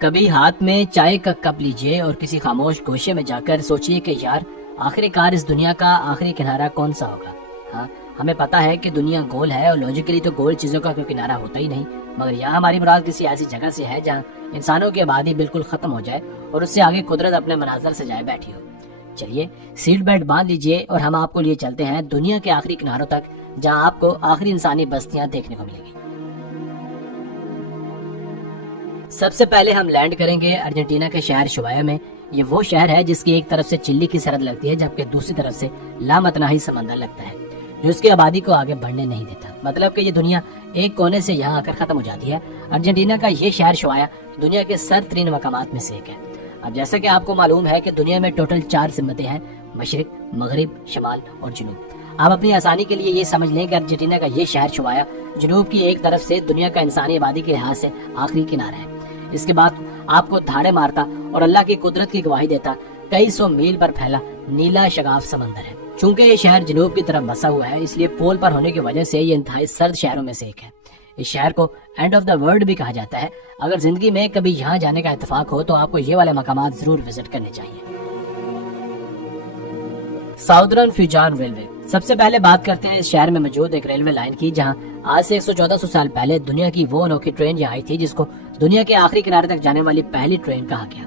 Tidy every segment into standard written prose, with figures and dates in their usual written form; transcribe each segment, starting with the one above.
کبھی ہاتھ میں چائے کا کپ لیجئے اور کسی خاموش گوشے میں جا کر سوچئے کہ یار آخری کار اس دنیا کا آخری کنارہ کون سا ہوگا۔ ہاں، ہمیں پتا ہے کہ دنیا گول ہے اور لاجیکلی تو گول چیزوں کا کوئی کنارہ ہوتا ہی نہیں، مگر یہاں ہماری مراد کسی ایسی جگہ سے ہے جہاں انسانوں کی آبادی بالکل ختم ہو جائے اور اس سے آگے قدرت اپنے مناظر سے جائے بیٹھی ہو۔ چلیے سیٹ بیلٹ باندھ لیجئے اور ہم آپ کو لیے چلتے ہیں دنیا کے آخری کناروں تک، جہاں آپ کو آخری انسانی بستیاں دیکھنے کو ملیں گی۔ سب سے پہلے ہم لینڈ کریں گے ارجنٹینا کے شہر شوایہ میں۔ یہ وہ شہر ہے جس کی ایک طرف سے چلی کی سرحد لگتی ہے جبکہ دوسری طرف سے لامتناہی سمندر لگتا ہے جو اس کی آبادی کو آگے بڑھنے نہیں دیتا، مطلب کہ یہ دنیا ایک کونے سے یہاں آ کر ختم ہو جاتی ہے۔ ارجنٹینا کا یہ شہر شوایہ دنیا کے سرترین مقامات میں سے ایک ہے۔ اب جیسا کہ آپ کو معلوم ہے کہ دنیا میں ٹوٹل 4 سمتیں ہیں، مشرق، مغرب، شمال اور جنوب۔ آپ اپنی آسانی کے لیے یہ سمجھ لیں کہ ارجنٹینا کا یہ شہر شوایہ جنوب کی ایک طرف سے دنیا کا انسانی آبادی کے لحاظ سے آخری کنارہ ہے۔ اس کے بعد آپ کو دھاڑے مارتا اور اللہ کی قدرت کی گواہی دیتا کئی سو میل پر پھیلا نیلا شگاف سمندر ہے۔ چونکہ یہ شہر جنوب کی طرف بسا ہوا ہے اس لیے پول پر ہونے کی وجہ سے یہ انتہائی سرد شہروں میں سے ایک ہے۔ اس شہر کو اینڈ آف دا ورلڈ بھی کہا جاتا ہے۔ اگر زندگی میں کبھی یہاں جانے کا اتفاق ہو تو آپ کو یہ والے مقامات ضرور وزٹ کرنے چاہیے۔ Southern فیوجان railway. سب سے پہلے بات کرتے ہیں اس شہر میں موجود ایک ریلوے لائن کی، جہاں آج سے 114 سال پہلے دنیا کی وہ انوکھی ٹرین یہاں آئی تھی جس کو دنیا کے آخری کنارے تک جانے والی پہلی ٹرین کہا گیا۔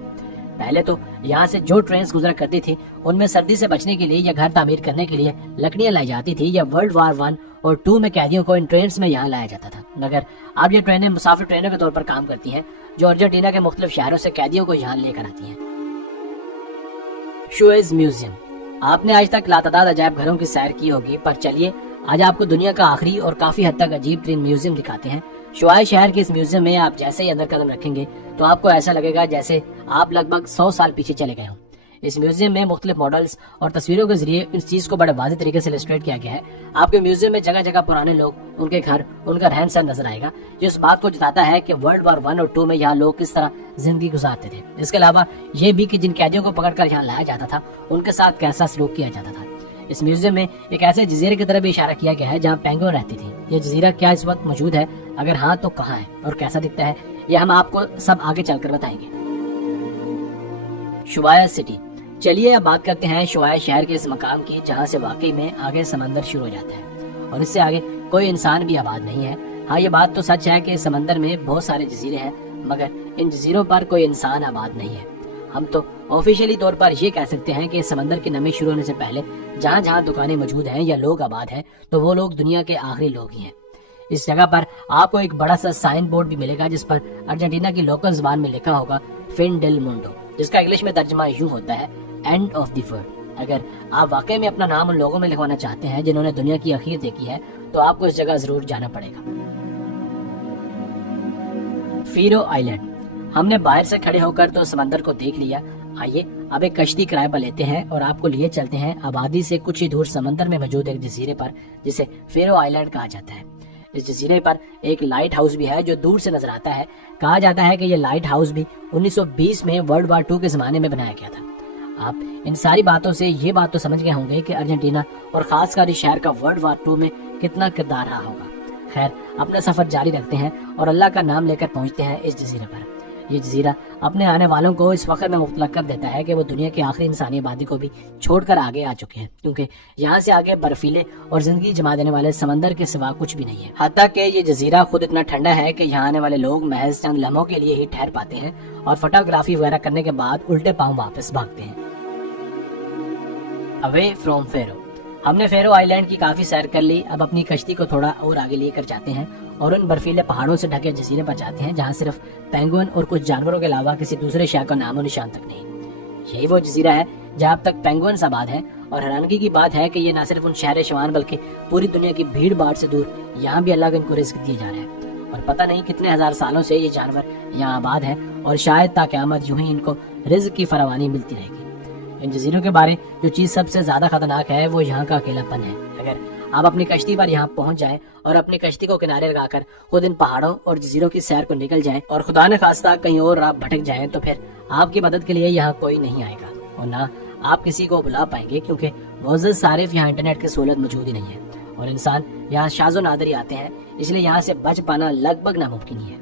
پہلے تو یہاں سے جو ٹرینز گزرا کرتی تھی ان میں سردی سے بچنے کے لیے یا گھر تعمیر کرنے کے لیے لکڑیاں لائی جاتی تھی، یا ورلڈ وار 1 اور 2 میں قیدیوں کو ان ٹرینز میں یہاں لایا جاتا تھا۔ مگر اب یہ ٹرینیں مسافر ٹرینوں کے طور پر کام کرتی ہیں جو ارجنٹینا کے مختلف شہروں سے قیدیوں کو یہاں لے کر آتی ہیں۔ شوئز میوزیم۔ آپ نے آج تک لاتعداد عجائب گھروں کی سیر کی ہوگی، پر چلیے آج آپ کو دنیا کا آخری اور کافی حد تک عجیب ترین میوزیم دکھاتے ہیں۔ شوائے شہر کے اس میوزیم میں آپ جیسے ہی اندر قدم رکھیں گے تو آپ کو ایسا لگے گا جیسے آپ لگ بھگ 100 سال پیچھے چلے گئے ہوں۔ اس میوزیم میں مختلف ماڈلز اور تصویروں کے ذریعے اس چیز کو بڑے واضح طریقے سے السٹریٹ کیا گیا ہے۔ آپ کے میوزیم میں جگہ جگہ پرانے لوگ، ان کے گھر، ان کا رہن سہن نظر آئے گا جو اس بات کو جتاتا ہے کہ ورلڈ وار 1 اور 2 میں یہاں لوگ کس طرح زندگی گزارتے تھے۔ اس کے علاوہ یہ بھی کہ جن قیدیوں کو پکڑ کر یہاں لایا جاتا تھا ان کے ساتھ کیسا سلوک کیا جاتا تھا۔ اس میوزیم میں ایک ایسے جزیرے کی طرف بھی اشارہ کیا گیا ہے جہاں پینگوئن رہتی تھی۔ یہ جزیرہ کیا اس وقت موجود ہے؟ اگر ہاں تو کہاں ہے اور کیسا دکھتا ہے؟ یہ ہم آپ کو سب آگے چل کر بتائیں گے۔ شوایہ سٹی۔ چلیے اب بات کرتے ہیں شوایہ شہر کے اس مقام کی جہاں سے واقعی میں آگے سمندر شروع ہو جاتا ہے اور اس سے آگے کوئی انسان بھی آباد نہیں ہے۔ ہاں یہ بات تو سچ ہے کہ سمندر میں بہت سارے جزیرے ہیں مگر ان جزیروں پر کوئی انسان آباد نہیں ہے۔ ہم تو آفیشیلی طور پر یہ کہہ سکتے ہیں کہ سمندر کی نمی شروع ہونے سے پہلے جہاں جہاں دکانیں موجود ہیں یا لوگ آباد ہیں تو وہ لوگ دنیا کے آخری لوگ ہی ہیں۔ اس جگہ پر آپ کو ایک بڑا سا سائن بورڈ بھی ملے گا جس پر ارجنٹینا کی لوکل زبان میں لکھا ہوگا فن ڈیل مونڈو، جس کا انگلش میں ترجمہ یوں ہوتا ہے اینڈ آف دی ورلڈ۔ اگر آپ واقعی میں اپنا نام ان لوگوں میں لکھوانا چاہتے ہیں جنہوں نے دنیا کی اخیر دیکھی ہے تو آپ کو اس جگہ ضرور جانا پڑے گا۔ فیرو آئیلینڈ۔ ہم نے باہر سے کھڑے ہو کر تو سمندر کو دیکھ لیا، آئیے اب ایک کشتی کرائے پر لیتے ہیں اور آپ کو لیے چلتے ہیں آبادی سے کچھ ہی دور سمندر میں موجود ایک جزیرے پر جسے فیرو آئیلینڈ کہا جاتا ہے۔ اس جزیرے پر ایک لائٹ ہاؤس بھی ہے جو دور سے نظر آتا ہے۔ کہا جاتا ہے کہ یہ لائٹ ہاؤس بھی 1920 میں ورلڈ وار 2 کے زمانے میں بنایا گیا تھا۔ آپ ان ساری باتوں سے یہ بات تو سمجھ گئے ہوں گے کہ ارجنٹینا اور خاص کر اس شہر کا ورلڈ وار 2 میں کتنا کردار رہا ہوگا۔ خیر اپنا سفر جاری رکھتے ہیں اور اللہ کا نام لے کر پہنچتے ہیں اس جزیرے پر۔ یہ جزیرہ اپنے آنے والوں کو اس فخر میں مبتلا کر دیتا ہے کہ وہ دنیا کی آخری انسانی آبادی کو بھی چھوڑ کر آگے آ چکے ہیں، کیونکہ یہاں سے آگے برفیلے اور زندگی جما دینے والے سمندر کے سوا کچھ بھی نہیں ہے۔ حتیٰ کہ یہ جزیرہ خود اتنا ٹھنڈا ہے کہ یہاں آنے والے لوگ محض چند لمحوں کے لیے ہی ٹھہر پاتے ہیں اور فوٹوگرافی وغیرہ کرنے کے بعد الٹے پاؤں واپس بھاگتے ہیں۔ اوے فرام فیرو۔ ہم نے فیرو آئی لینڈ کی کافی سیر کر لی، اب اپنی کشتی کو تھوڑا اور آگے لے کر جاتے ہیں اور ان برفیلے پہاڑوں سے ڈھکے جزیرے پر جاتے ہیں جہاں صرف پینگوئن اور کچھ جانوروں کے علاوہ کسی دوسرے شے کا نام و نشان تک نہیں۔ یہی وہ جزیرہ ہے جہاں اب تک پینگوئنز آباد ہیں، اور حیرانگی کی بات ہے کہ یہ نہ صرف ان شہر شوان بلکہ پوری دنیا کی بھیڑ بھاڑ سے دور یہاں بھی اللہ کا ان کو رزق دیا جا رہا ہے، اور پتہ نہیں کتنے ہزار سالوں سے یہ جانور یہاں آباد ہیں اور شاید تا قیامت یوں ہی ان کو رزق کی فراوانی ملتی رہے گی۔ ان جزیروں کے بارے جو چیز سب سے زیادہ خطرناک ہے وہ یہاں کا اکیلا پن ہے۔ اگر آپ اپنی کشتی پر یہاں پہنچ جائیں اور اپنی کشتی کو کنارے لگا کر خود ان پہاڑوں اور جزیروں کی سیر کو نکل جائیں اور خدا نہ خواستہ کہیں اور آپ بھٹک جائیں تو پھر آپ کی مدد کے لیے یہاں کوئی نہیں آئے گا اور نہ آپ کسی کو بلا پائیں گے، کیونکہ معزز صارف یہاں انٹرنیٹ کی سہولت موجود ہی نہیں ہے اور انسان یہاں شاذ و نادر ہی آتے ہیں، اس لیے یہاں سے بچ پانا لگ بھگ ناممکن ہی ہے۔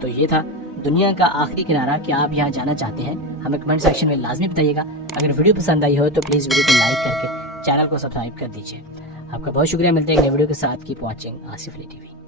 تو یہ تھا دنیا کا آخری کنارہ کیا آپ یہاں جانا چاہتے ہیں؟ ہمیں کمنٹ سیکشن میں لازمی بتائیے گا۔ اگر ویڈیو پسند آئی ہو تو پلیز ویڈیو کو لائک کر کے چینل کو سبسکرائب کر دیجیے۔ آپ کا بہت شکریہ، ملتے ہیں ایک نئے ویڈیو کے ساتھ۔ کیپ واچنگ آصف علی ٹی وی۔